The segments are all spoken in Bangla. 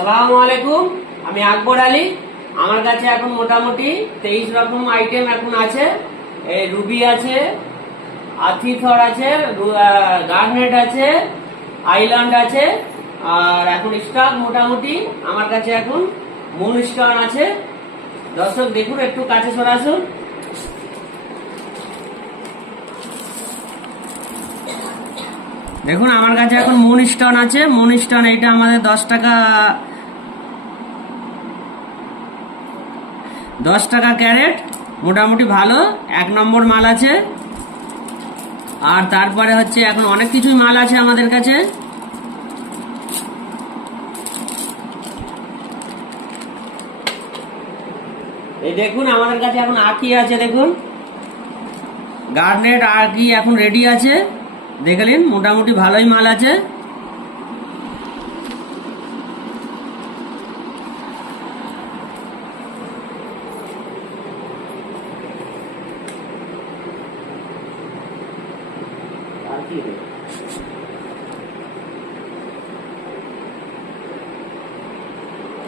আসসালামু আলাইকুম। আমি আকবর আলী। আমার কাছে এখন মোটামুটি 23 রকম আইটেম এখন আছে। এই রুবি আছে, আথিথর আছে, গার্নেট আছে, আইল্যান্ড আছে। আর এখন স্টক মোটামুটি আমার কাছে এখন মুন স্টোন আছে। দর্শক দেখুন, একটু কাছে সরে আসুন। দেখুন আমার কাছে এখন মুন স্টোন আছে। মুন স্টোন এটা আমাদের 10 টাকা ক্যারেট, মোটামুটি ভালো 1 নম্বর মাল আছে। আর তারপরে হচ্ছে এখন অনেক কিছুই মাল আছে আমাদের কাছে। এই দেখুন আমাদের কাছে এখন আঁকি আছে, দেখুন গার্নেট আঁকি এখন রেডি আছে। দেখলেন মোটামুটি ভালোই মাল আছে।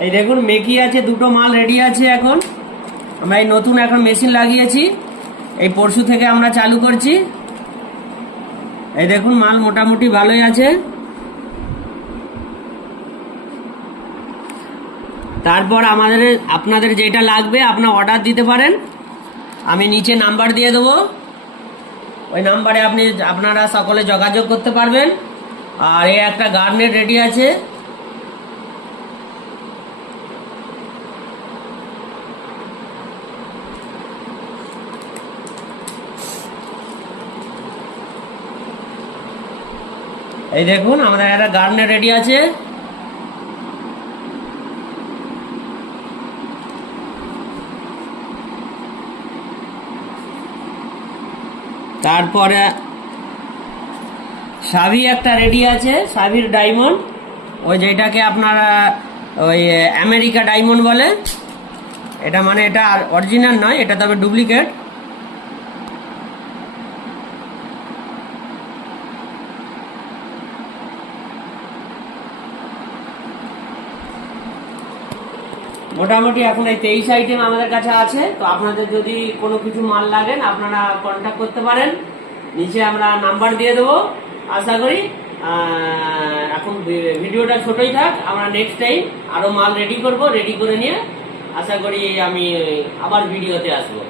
এই দেখুন মেকি আছে, দুটো মাল রেডি আছে। এখন আমরা এই নতুন এখন মেশিন লাগিয়েছি, এই পরশু থেকে আমরা চালু করছি। এই দেখুন মাল মোটামুটি ভালোই আছে। তারপর আপনাদের যেটা লাগবে আপনার অর্ডার দিতে পারেন, আমি নিচে নাম্বার দিয়ে দেবো। ওই নাম্বারে আপনারা সকলে যোগাযোগ করতে পারবেন। আর এই একটা গার্নেট রেডি আছে। এই দেখুন আমাদের একটা গার্নেট রেডি আছে। তারপরে সাভি একটা রেডি আছে, সাভির ডায়মন্ড, ওই যেটাকে আপনারা ওই আমেরিকা ডায়মন্ড বলে। এটা মানে এটা অরিজিনাল নয়, এটা তবে ডুপ্লিকেট। মোটামুটি এখন এই 23 আইটেম আমাদের কাছে আছে। তো আপনাদের যদি কোনো কিছু মাল লাগেন আপনারা কন্ট্যাক্ট করতে পারেন, নিচে আমরা নাম্বার দিয়ে দেবো। আশা করি এখন ভিডিওটা ছোটই থাক, আমরা নেক্সট টাইম আরো মাল রেডি করব। রেডি করে নিয়ে আশা করি আমি আবার ভিডিওতে আসবো।